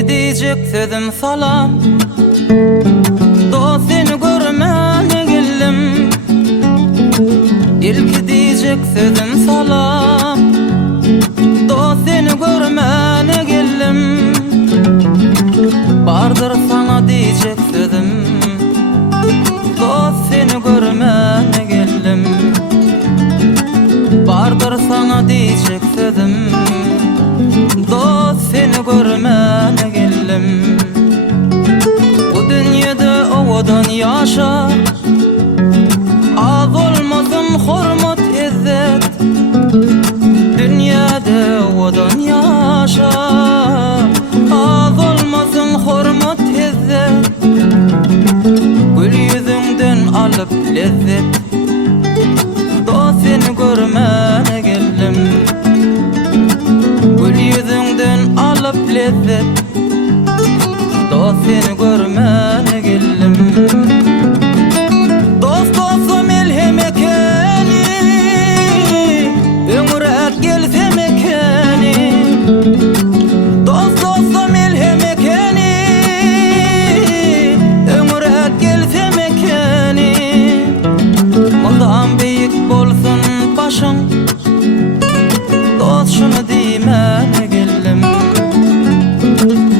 İlki diyecek sözüm salam, dost seni görmene geldim. İlki diyecek sözüm salam, dost seni görmene geldim. Bardır sana diyecek sözüm, dost seni görmene geldim. Bardır sana diyecek sözüm, dost seni görmene geldim. Bu dünyada ovadan yaşa, az olmasın hürmet izzet. Dünyada ovadan yaşa, az olmasın hürmet izzet. Gül yüzünden alıp lezzet, dost seni görmene geldim. Gül yüzünden alıp lezzet, dost seni görmene geldim. Dost dostum ilham ekeni, ömür gelse mekeni. Dost dostum ilham ekeni, ömür gelse mekeni. Mıldam büyük bolsun başın, dost şunu dimene geldim.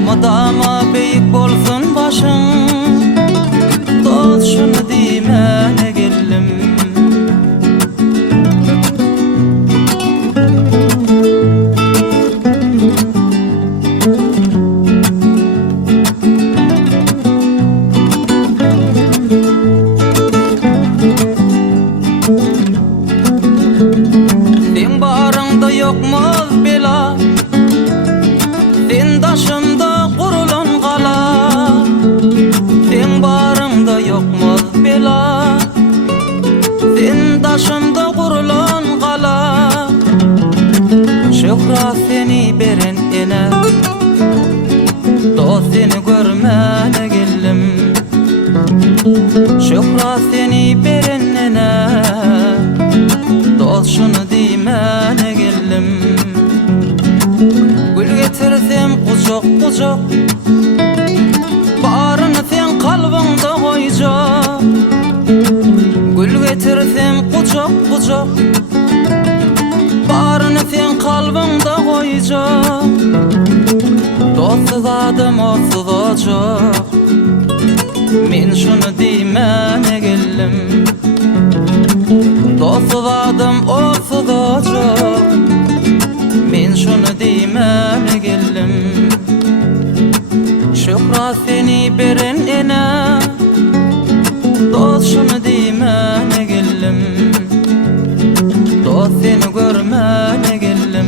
Madama büyük bolsun başın, dost şunu dimene geldim. Sen bağrında yokmaz bela, sen taşımda kurulan kala. Sen bağrında yokmaz bela, sen taşımda kurulan kala. Şükra seni beren ene, dost seni görmene geldim. Şükra seni beren ene, dost şunu dimene geldim. Gül getirsem kucak kucak, barını sen kalbinde koyacak. Gül getirsem kucak kucak, barını sen kalbinde koyacak. Dostsuz adam olsuz olacak, men şunu dimene geldim. Dostsuz adam olsuz olacak, men şunu dimene geldim. Şükra seni beren ene, dost şunu dimene geldim. Dost seni görmene geldim.